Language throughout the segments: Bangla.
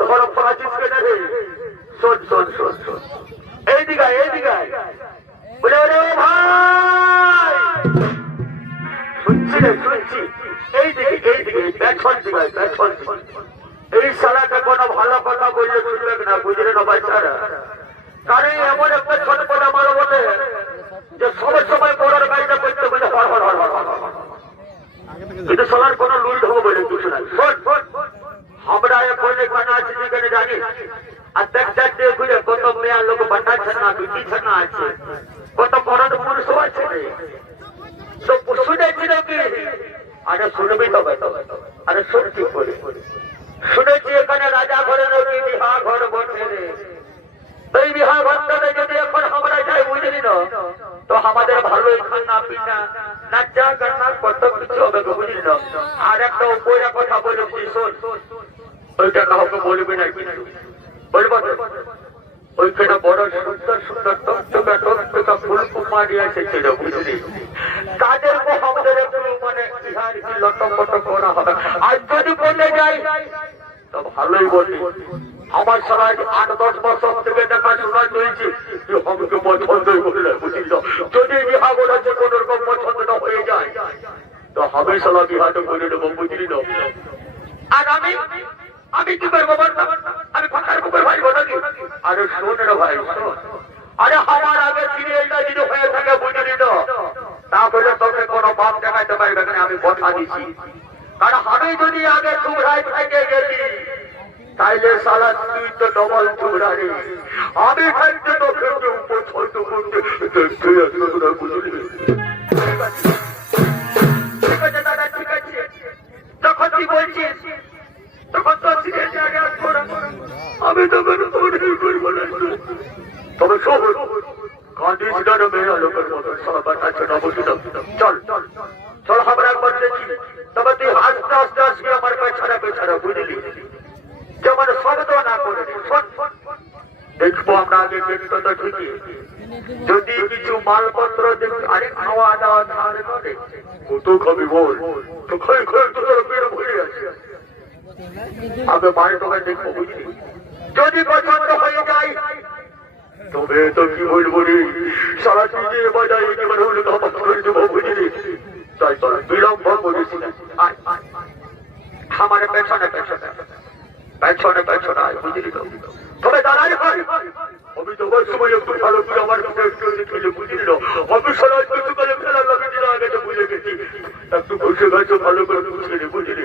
ধর পাচ্ছিস কেন রে শোন শোন শোন শোন এই দিকে এই ভাই শুনছি রে শুনছি এই দিকে এই দিকে পেছন দিকে পেছন এই শালাটা কোনো ভালো কথা বললে শুনবে না বুঝলে না বাচ্চারা কারণ এমন একটা ছোট ছোট আমার বলে যে সময় সময় বড়োর গাড়িটা করতে বলে হর হর হর হর। কিন্তু সবার কোনো লুট হবে বলে কিছু নাই শোন শোন আমরা এখন এখানে আছি যেখানে জানি আর দেখ দেখ দিয়ে ঘুরে কত মেয়া লোক বাটাচ্ছে না বিটিছে না আছে কত বড় পুরুষ আছে রে তো শুনেছি নাকি আরে শুনবি তবে আরে শুনছি করে শুনেছি এখানে রাজা ঘরে নাকি বিহা ঘর বসে রে এই বিহা ঘরটাতে যদি এখন আমরা যাই বুঝলি না তো আমাদের ভালো খানা পিনা নাচা গানা কত কিছু হবে গো, বুঝলি না আর একটা উপরে কথা বলেছি শোন ওইটা কাউকে বলবি না। বলব ওইখানে বড় সুন্দর সুন্দর টকটকা টকটকা কুমারি এসেছিল বুঝলি তাদের আমাদের একটু মানে ইহার লটপট করা হবে? আর যদি বলে যাই, তো ভালোই বলি। আমার সবাই আট, দশ বছর থেকে দেখাশোনা চলছে যে আমাকে পছন্দই করলে বুঝলি? যদি বিহা করাচ্ছে কোন রকম পছন্দটা হয়ে যায়, তো হবে সালা বিহাটা করে নেব বুঝলি আর আমি আমি কি করব আমি ফাঁকার বুকের ভাই বলো আরে শোন রে ভাই আরে আমার আগে সিরিয়ালটা যদি হয়ে থাকে বুঝলি তো তাহলে তোকে কোনো বাপ দেখাইতে পারবে না, আমি কথা দিচ্ছি কারণ আমি যদি আগে চুড়াই থেকে গেলি তাইলে সালা তুই তো ডবল চুড়ারি আমি থাকতে তোকে কেউ পছন্দ করতে। বুঝলি? ঠিক আছে দাদা ঠিক আছে। যখন তুই বলছিস তখন তো আসব না আমি তখন মনে করব না তবে সব কাঁদিস না রে লোকের মতো সব বাচ্চা না চল চল চল আমরা একবার দেখি তবে তুই আস্তে আস্তে আসবি আমার পেছনে পেছনে বুঝলি যেমন শব্দ না করে। দেখব আমরা আগে দেখতে তো ঠিকই যদি কিছু মালপত্র দেখি আরে খাওয়া দাওয়া ধারে করে কত খাবি বল তো খাই খাই তোর পেট ভরে আছে মায়ের তোকে দেখব বুঝলি? যদি পছন্দ হয়ে যায় তবে তো কি বলব সারা চিজে বাজাই একেবারে হলে তো আমার করে দেবো বুঝলি? তাই তোর বিলম্ব আয়। আমার পেছনে পেছনে। পেছনে পেছনে আয়, বুঝলি তো? তবে দাঁড়াই হয় আমি তোমার সময় একটু ভালো করে আমার দেখলে বুঝলি আমি বুঝে গেছি। একটু বসে গেছো ভালো করে বুঝলি বুঝলি?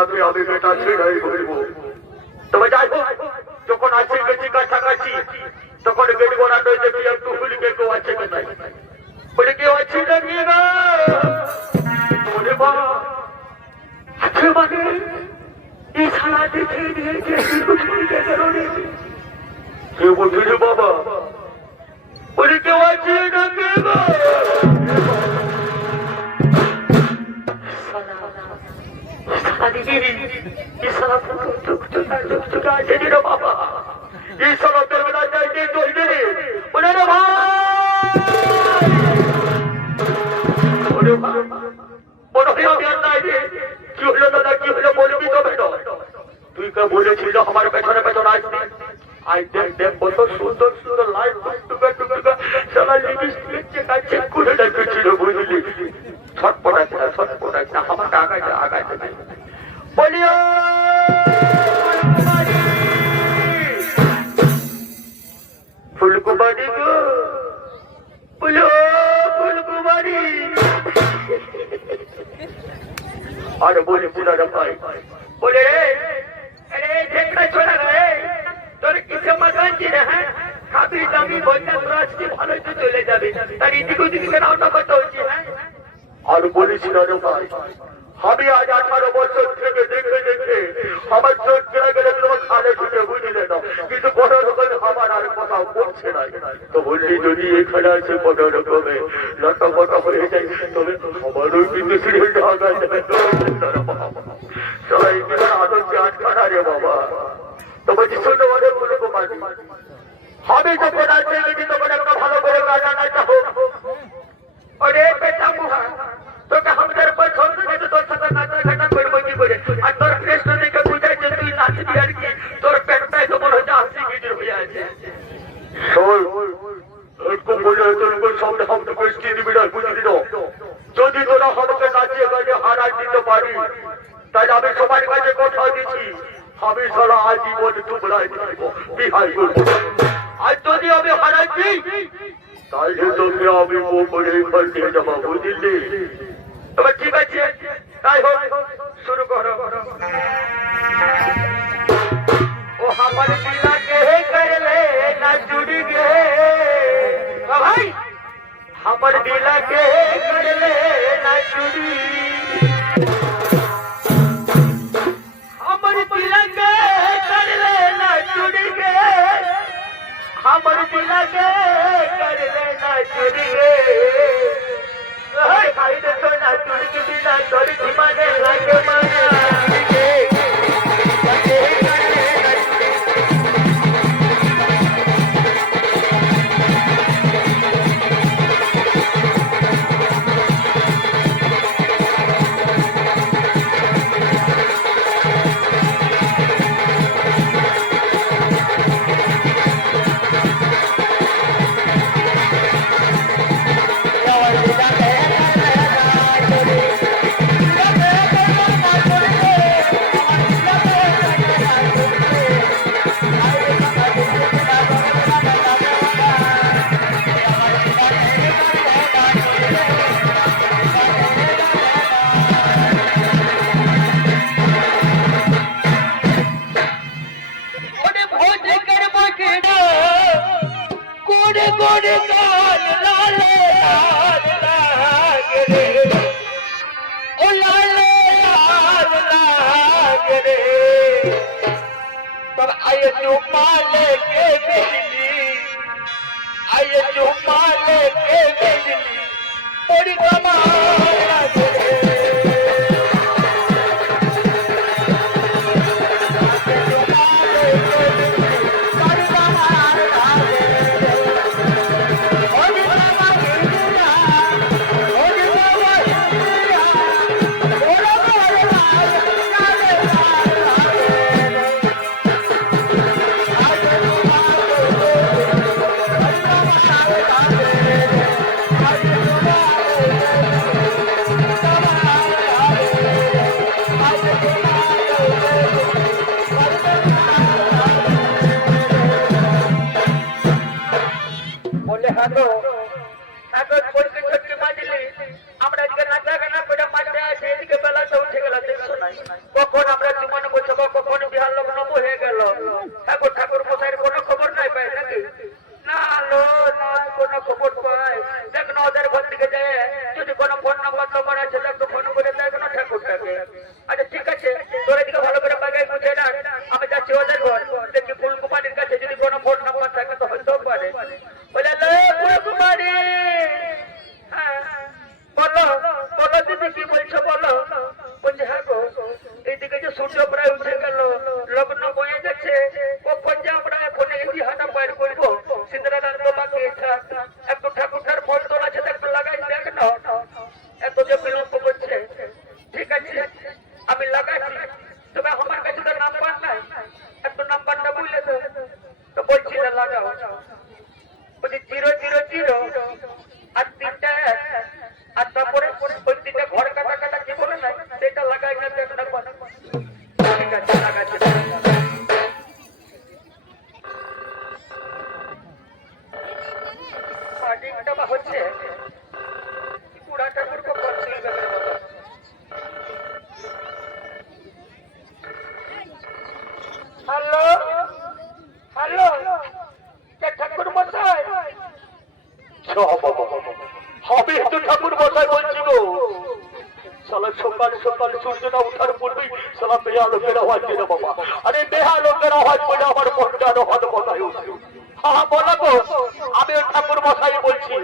তাকে আমি বেটা ছেড়াই বলব আমার পেছনে পেছনে আসবি? দেখ দেখ, কত সুন্দর সুন্দর লাইট টুকা টুকা সারা লিপস্টিক চেকা চেক করে রেখেছিল বুঝলি আমি আজ আঠারো বছর থেকে দেখে দেখে আমার চোখ চলে গেলে তোমার খালে ঢুকে বুঝলে না। কিন্তু কোনো রকমের আমার আর কোথাও পড়ছে না। তো বললি যদি এখানে আছে কোনো রকমে লটা কথা হয়ে যায়, তবে আমারও কিন্তু সিরিয়াল ঢাকা যাবে সবাই কিন্তু আদর্শে আটকানা রে বাবা। তো বলছি, শুনে অনেক লোক মানি আমি যখন আসতে গেছি তখন একটা ভালো করে কাজ আনাটা হোক অনেক বেটা যদি তোরা হরকে কাছে কাছে হারাই দিতে পারি তাই আমি সবার কাছে কথা দিচ্ছি আমি সারা আজীবন তোমরাই বিহাই করব আর যদি আমি হারাই দিই, তাহলে তোকে আমি ও করে ফাটিয়ে যাব বুঝলি? এবার ঠিক আছে, তাই হোক, শুরু করো। ও হামারে पर दिल के कर ले कर पकड़ा गुड़ गुड़ कान लाले लाल लाग ओ लाले लाल लाग पर आए तू माले के बिजली आए तू माले के बिजली बड़ी कमाल seu prazer. Thank you. গো আমি ঠাকুর মশাই বলছি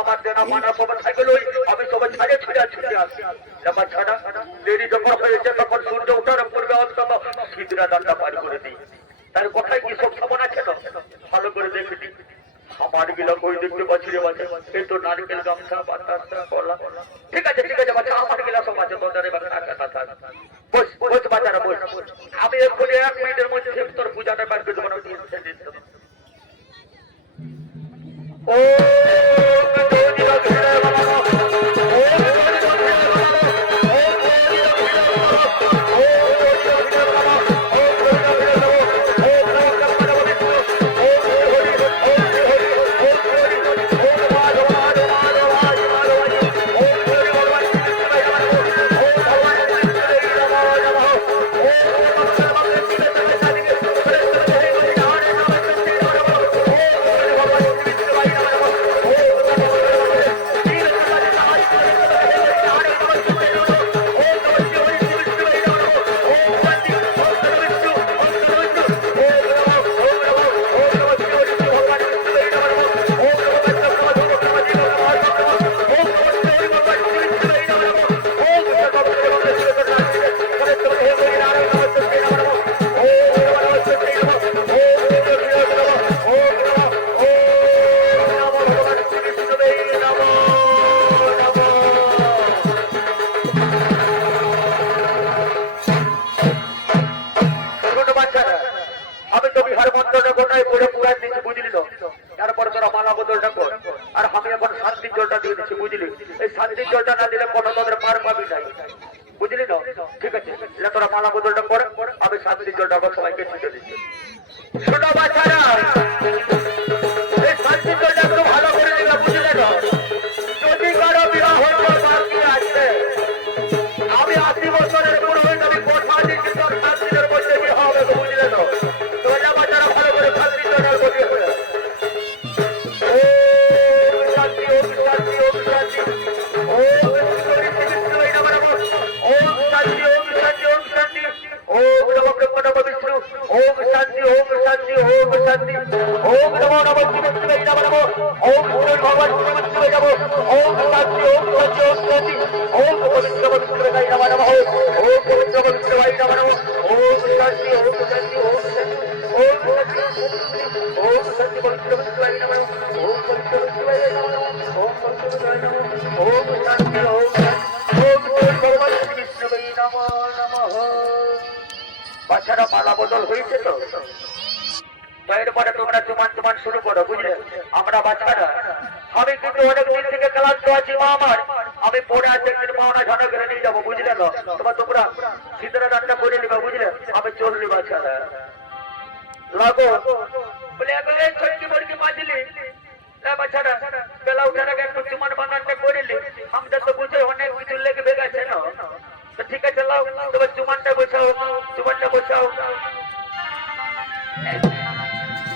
আমার দেনা মানা সবাই ওই আমি সবাই ছাড়ে ছুটে ছুটে আসি ছাড়া দেরি যখন হয়েছে, তখন সূর্য ওঠার পূর্বে অন্তত সিদ্ধরা দানটা পার করে দিই। তার কথায় কি সব ভালো করে দেখে দিই। আমার গিলা কই দেখতে পাচ্ছি রে বাচ্চা এই তো নারকেল, গামছা, পাতা, কলা। ঠিক আছে ঠিক আছে, বাচ্চা, আমার গিলা সব আছে তোদের এবার থাকা কথা বস বস, বাচ্চারা, বস। আমি এক্ষুনি এক মিনিটের মধ্যে তোর পূজাটা বার তোমার দেবো না। ও! আমি জন্য জলটা সবাইকে ছুটে দিচ্ছি। ছোট বাচ্চারা বাচ্চারা মালা বদল হয়েছে তো? তোমরা চুমান চুমান শুরু করো বুঝলে? আমরা বাচ্চারা। আমি কিন্তু অনেক দিন থেকে ক্লান্ত আছি, মা আমার। আমি পরে আছে, একদিন পাওনা ঝানো ঘিরে নিয়ে যাব, বুঝলে তো? তোমার তোমরা সিদ্ধরা দানটা করে নিবে, বুঝলে? আমি চললি বাচ্চারা। লাগো? বলে এই ছটকি বড়কি মাজলি এ বাচ্চারা, বেলা উঠার আগে একটু চুমান বানানটা করিলি আমাদের তো বুঝে অনেক কিছু লেগে বেগাছে না? তো ঠিক আছে, লাও, তবে চুমানটা বসাও চুমানটা বসাও